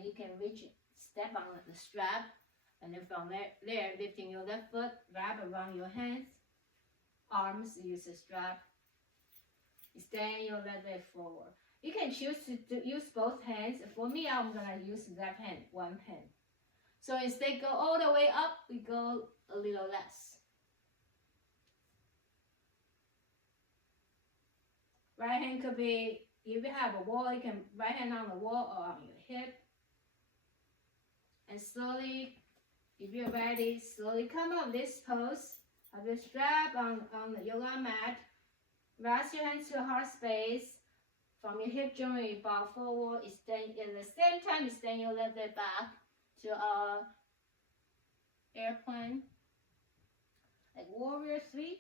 you can reach, step on the strap, and then from there lifting your left foot, wrap around your hands, arms. Use the strap. Extend your left leg forward. You can choose to use both hands. For me, I'm gonna use left hand, one hand. So instead go all the way up, we go a little less. Right hand could be, if you have a wall, you can right hand on the wall or on your hip. And slowly, if you're ready, slowly come up this pose. Have your strap on the yoga mat. Rest your hands to your heart space. From your hip joint, you bow forward. Extend, at the same time, extend your left leg back to airplane. Like warrior 3.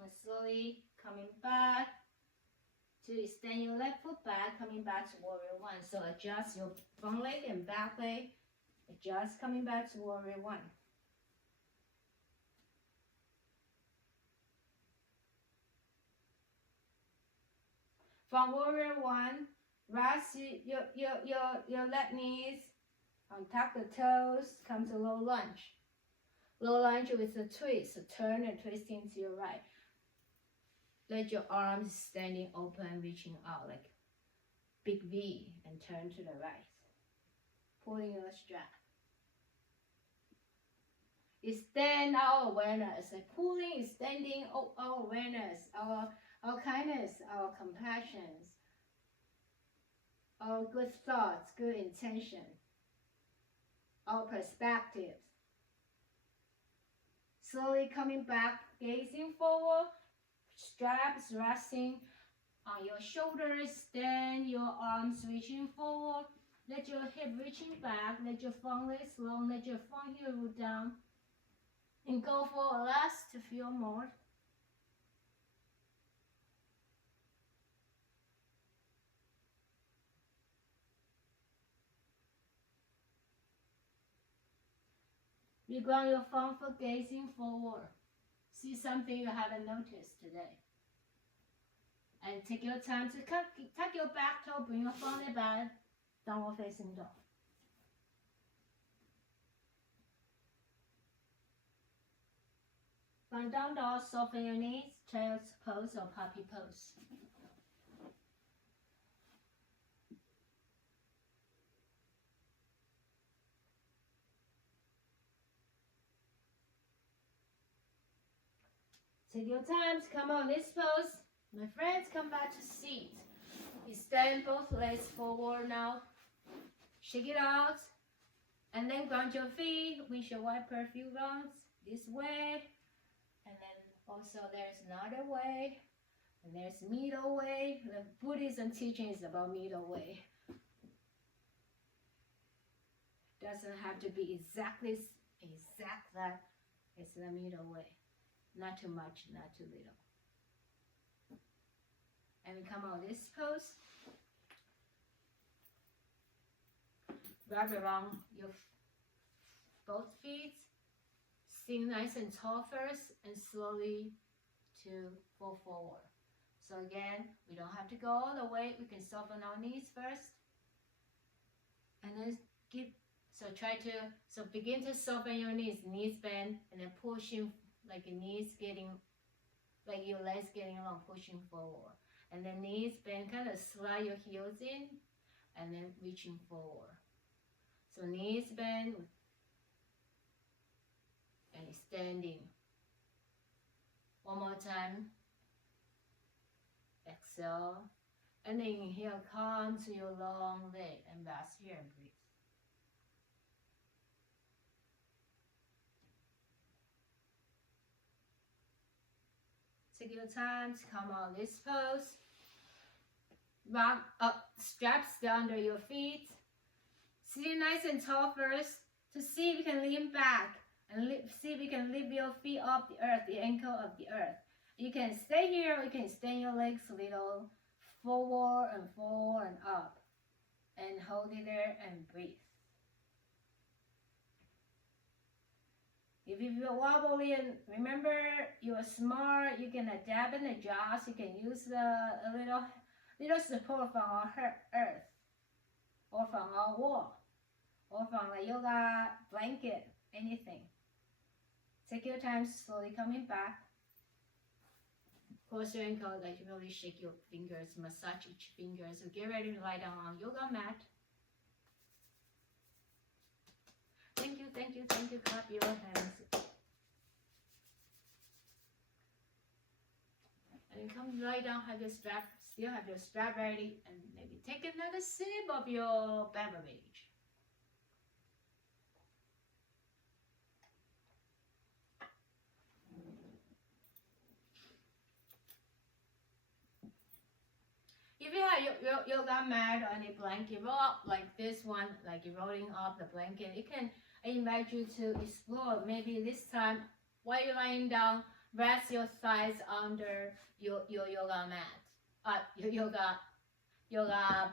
And slowly coming back to extend your left foot back, coming back to warrior 1. So adjust your front leg and back leg. Adjust, coming back to warrior 1. From warrior 1, rest your left knees, tuck the toes, come to low lunge. Low lunge with a twist, so turn and twisting to your right. Let your arms standing open, reaching out like big V, and turn to the right. Pulling your strap. Extend our awareness, like pulling, extending our awareness, our kindness, our compassions, our good thoughts, good intention, our perspectives. Slowly coming back, gazing forward, straps resting on your shoulders, stand your arms reaching forward, let your hip reaching back, let your front legs long, let your front heel root down, and go for a last to feel more. You ground your front foot gazing forward. See something you haven't noticed today. And take your time to tuck your back toe, bring your front leg back, downward facing dog. From down dog, soften your knees, child's pose or puppy pose. Take your time to come on this pose. My friends, come back to seat. Extend both legs forward now. Shake it out. And then ground your feet. Windshield wiper few rounds this way. And then also there's another way. And there's middle way. The Buddhism teaching is about middle way. Doesn't have to be exact that. It's the middle way. Not too much, not too little. And we come out this pose. Wrap around your both feet. Sing nice and tall first, and slowly to go forward. So again, we don't have to go all the way. We can soften our knees first, and then begin to soften your knees bend, and then pushing like your legs getting long, pushing forward. And then knees bend, kind of slide your heels in, and then reaching forward. So knees bend and extending. One more time. Exhale. And then inhale, come to your long leg and rest here and breathe. Take your time to come out this pose. Rock up, straps down under your feet. Sitting nice and tall first to see if you can lean back and see if you can lift your feet off the earth, the ankle of the earth. You can stay here or you can extend your legs a little forward and up. And hold it there and breathe. If you feel wobbly, and remember you're smart, you can adapt and adjust. You can use a little support from our earth, or from our wall, or from a yoga blanket, anything. Take your time, slowly coming back. Close your ankle, like really shake your fingers, massage each finger. So get ready to lie down on yoga mat. Thank you thank you, thank you. Clap your hands. And come lie down, have your strap, still have your strap ready, and maybe take another sip of your beverage. If you have yoga mat or any blanket, roll up like this one, like you're rolling up the blanket. I invite you to explore. Maybe this time, while you're lying down, rest your thighs under your yoga mat, your yoga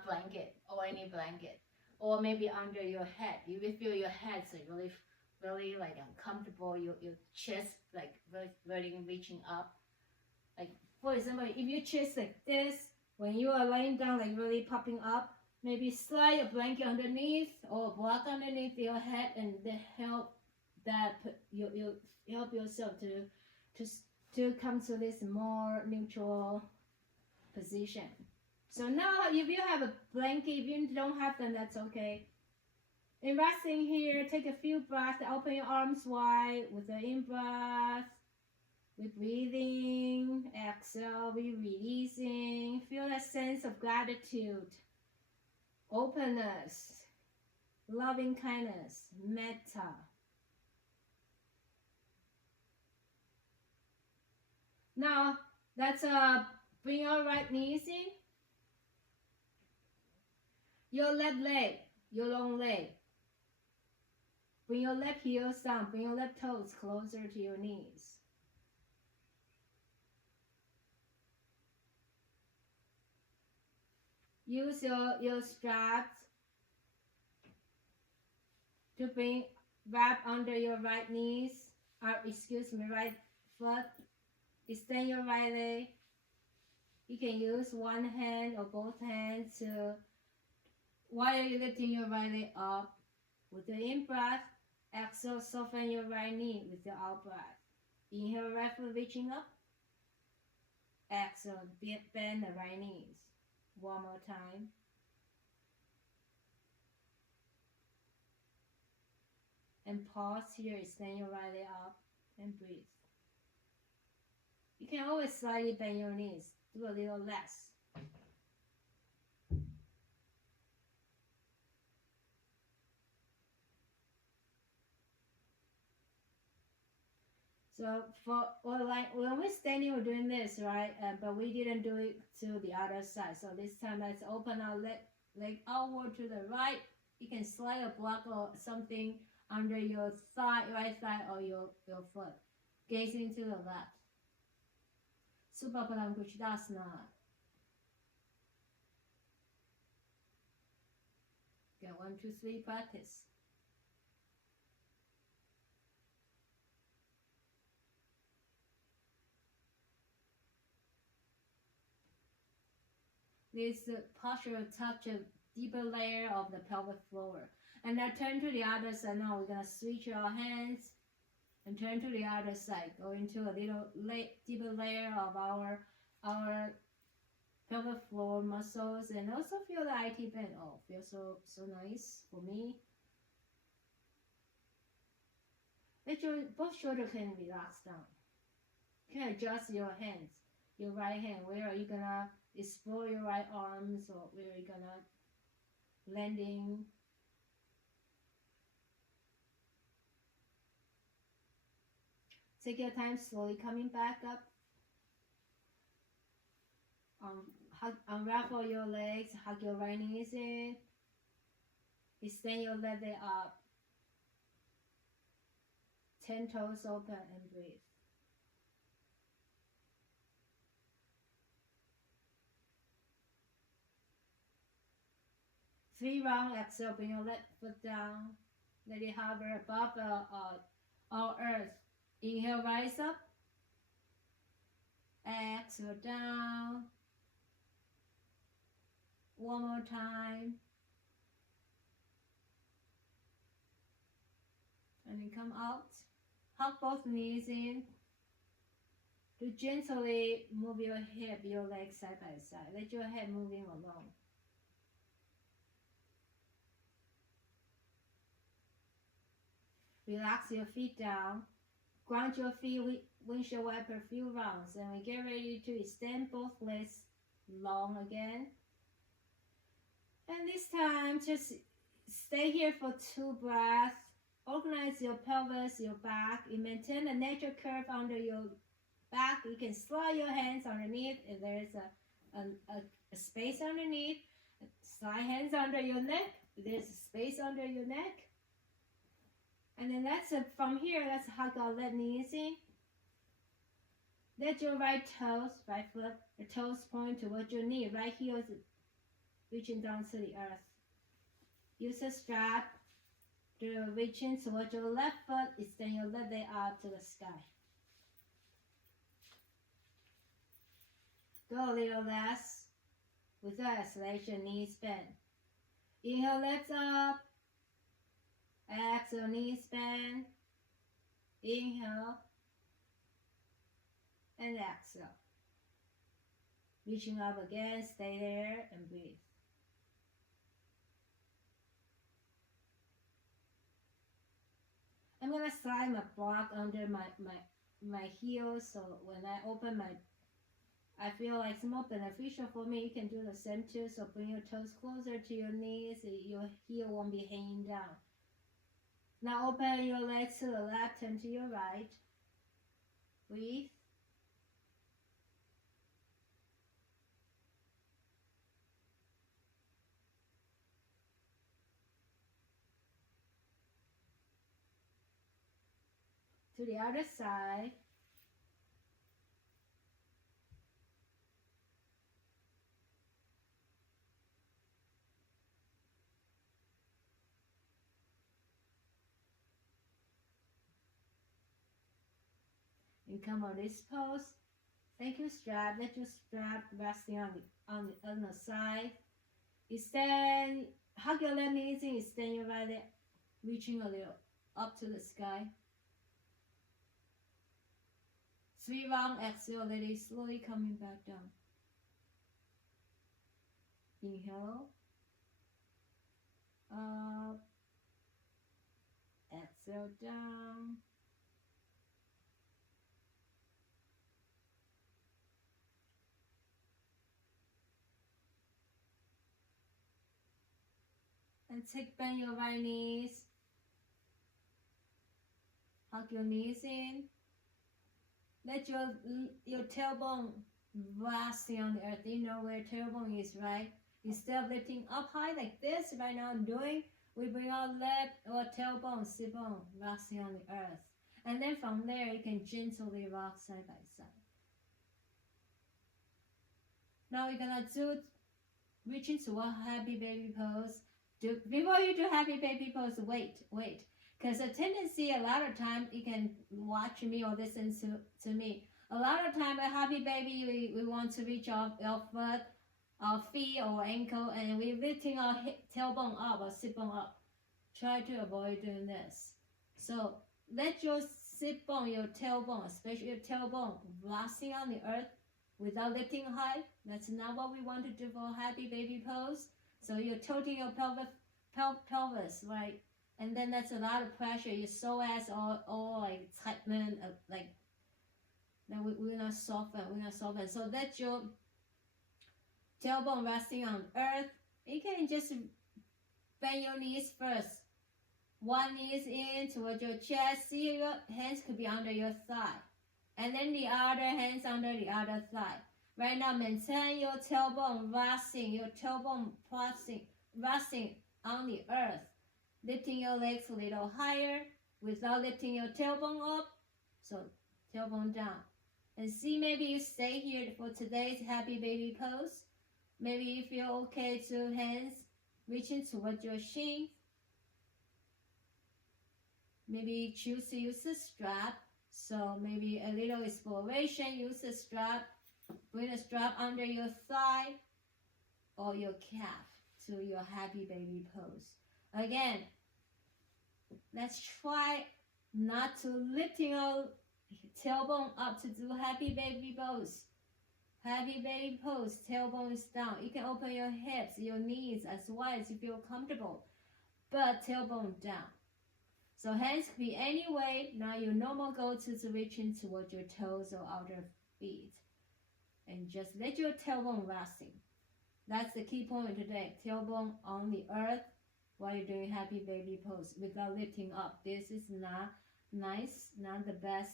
blanket or any blanket, or maybe under your head. You will feel your head so really like uncomfortable. Your chest like really reaching up. Like for example, if you chest like this. When you are lying down, like really popping up, maybe slide a blanket underneath or a block underneath your head, and help that you help yourself to come to this more neutral position. So now, if you have a blanket, if you don't have them, that's okay. In resting here, take a few breaths. Open your arms wide with the in breath. We're breathing, exhale, we're releasing. Feel that sense of gratitude, openness, loving kindness, metta. Now, let's bring your right knees in. Your left leg, your long leg. Bring your left heels down, bring your left toes closer to your knees. Use your straps to wrap under your right knees, right foot. Extend your right leg. You can use one hand or both hands while you're lifting your right leg up. With the in-breath, exhale, soften your right knee with the out-breath. Inhale, right foot reaching up. Exhale, bend the right knees. One more time. And pause here, extend your right leg up and breathe. You can always slightly bend your knees, do a little less. So when we're standing, we're doing this, right? But we didn't do it to the other side. So this time, let's open our leg outward to the right. You can slide a block or something under your right thigh or your foot. Gazing to the left. Supapadankrushidasana. Okay, 1, 2, 3, practice. This posture touch a deeper layer of the pelvic floor. And now turn to the other side. Now we're gonna switch our hands and turn to the other side. Go into a little deeper layer of our pelvic floor muscles, and also feel the IT band. Oh, feels so nice for me. Let your both shoulders can relax down. You can adjust your hands. Your right hand, where are you gonna explore your right arms, or where are you gonna landing? Take your time, slowly coming back up. Unravel your legs, hug your right knees in. Extend your left leg up. 10 toes open and breathe. Three round exhale, bring your left foot down. Let it hover above our earth. Inhale, rise up. Exhale, down. One more time. And then come out. Hug both knees in. To gently move your hip, your legs side by side. Let your head moving along. Relax your feet down. Ground your feet with windshield wiper a few rounds. And we get ready to extend both legs long again. And this time, just stay here for 2 breaths. Organize your pelvis, your back. You maintain a natural curve under your back. You can slide your hands underneath if there's a space underneath. Slide hands under your neck. There's a space under your neck. And then from here, let's hug our left knees in. Let your right toes, right foot, the toes point towards your knee. Right heel is reaching down to the earth. Use a strap to reach in towards your left foot. Extend your left leg out to the sky. Go a little less. With the exhalation, knees bend. Inhale, lift up. Exhale, knees bend. Inhale. And exhale. Reaching up again, stay there and breathe. I'm gonna slide my block under my heels, so when I open I feel like it's more beneficial for me. You can do the same too. So bring your toes closer to your knees. Your heel won't be hanging down. Now open your legs to the left, turn to your right. Breathe. To the other side. And come on this pose. Thank you, strap. Let your strap resting on the other side. Extend, hug your left knees in, extend your right leg, reaching a little up to the sky. 3 round exhale, let it slowly coming back down. Inhale, up, exhale down. And bend your right knees. Hug your knees in. Let your tailbone resting on the earth. You know where tailbone is, right? Instead of lifting up high like this, right now I'm doing, we bring our left or tailbone, sit bone resting on the earth. And then from there, you can gently rock side by side. Now we're gonna reach into a happy baby pose. Before you do happy baby pose, wait. Because a tendency, a lot of time, you can watch me or listen to me. A lot of time, a happy baby, we want to reach our foot, our feet or ankle, and we're lifting our tailbone up or sit bone up. Try to avoid doing this. So let your sit bone, your tailbone, especially your tailbone, resting on the earth without lifting high. That's not what we want to do for happy baby pose. So you're tilting your pelvis, right? And then that's a lot of pressure. Your psoas all like tightness, like then we're not soften. So that's your tailbone resting on earth. You can just bend your knees first. One knee is in towards your chest. See, your hands could be under your thigh. And then the other hands under the other thigh. Right now, maintain your tailbone resting, your tailbone resting on the earth. Lifting your legs a little higher without lifting your tailbone up. So tailbone down. And see, maybe you stay here for today's happy baby pose. Maybe you feel okay to hands reaching towards your shin. Maybe choose to use a strap. So maybe a little exploration, use a strap. Bring a strap under your thigh or your calf to your happy baby pose. Again, let's try not to lifting your tailbone up to do happy baby pose. Happy baby pose, tailbone is down. You can open your hips, your knees as wide as you feel comfortable, but tailbone down. So hands can be any way. Now your normal goes to reaching towards your toes or outer feet. And just let your tailbone resting. That's the key point today. Tailbone on the earth while you're doing happy baby pose without lifting up. This is not nice, not the best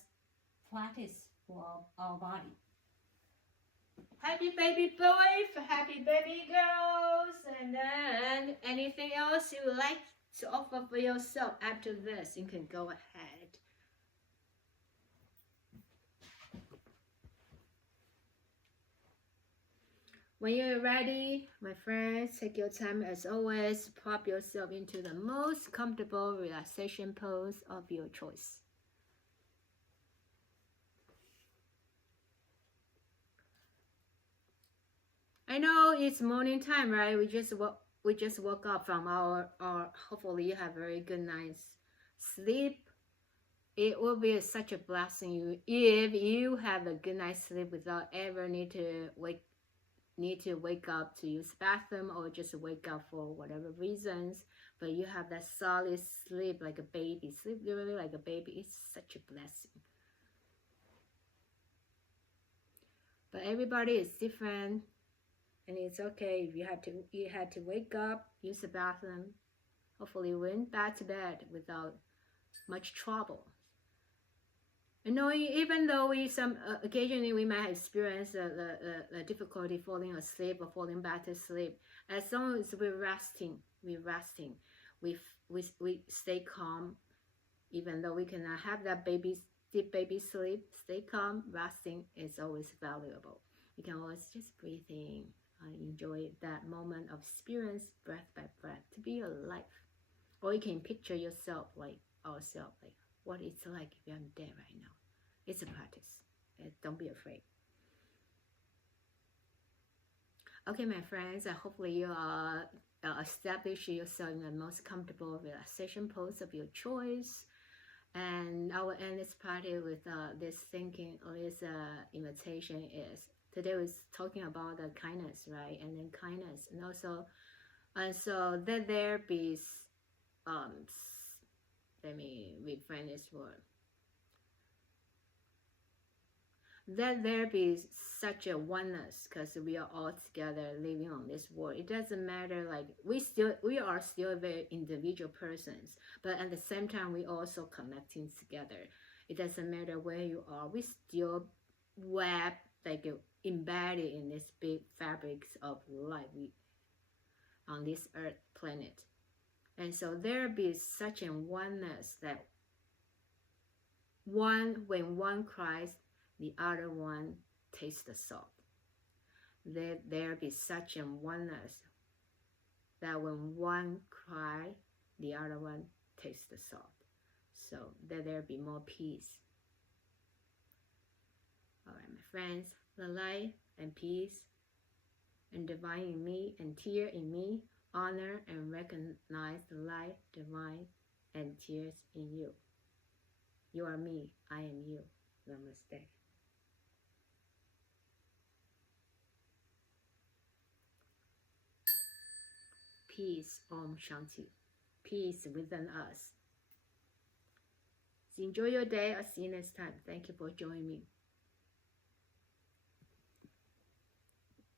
practice for our body. Happy baby boy, happy baby girls, and then anything else you would like to offer for yourself after this, you can go ahead. When you're ready, my friends, take your time as always. Prop yourself into the most comfortable relaxation pose of your choice. I know it's morning time, right? We just woke up from our hopefully you have very good night's sleep. It will be such a blessing if you have a good night's sleep without ever need to wake up to use the bathroom or just wake up for whatever reasons, but you have that solid sleep like a baby, sleep literally like a baby. It's such a blessing. But everybody is different. And it's okay if you had to wake up, use the bathroom. Hopefully you went back to bed without much trouble. You know, even though occasionally we might experience the difficulty falling asleep or falling back to sleep, as long as we're resting, we stay calm. Even though we cannot have that deep baby sleep, stay calm. Resting is always valuable. You can always just breathe in. Enjoy that moment of experience, breath by breath, to be alive. Or you can picture yourself like ourselves, like what it's like if I'm dead right now. It's a practice. Don't be afraid. Okay, my friends, hopefully you establish yourself in the most comfortable relaxation pose of your choice. And I will end this party with this thinking, or this invitation is, today was talking about the kindness, right? And then kindness, and also, and so that there be, let me reframe this word. That there be such a oneness, because we are all together living on this world. It doesn't matter, like we are still very individual persons, but at the same time we also connecting together. It doesn't matter where you are, we still web like embedded in this big fabrics of life on this earth planet. And so there be such a oneness that when one cries, the other one tastes the salt. There be such a oneness that when one cry, the other one tastes the salt. So that there be more peace. All right, my friends, the light and peace and divine in me and tear in me, honor and recognize the light, divine, and tears in you. You are me, I am you. Namaste. Peace, Om Shanti. Peace within us. So enjoy your day. I'll see you next time. Thank you for joining me.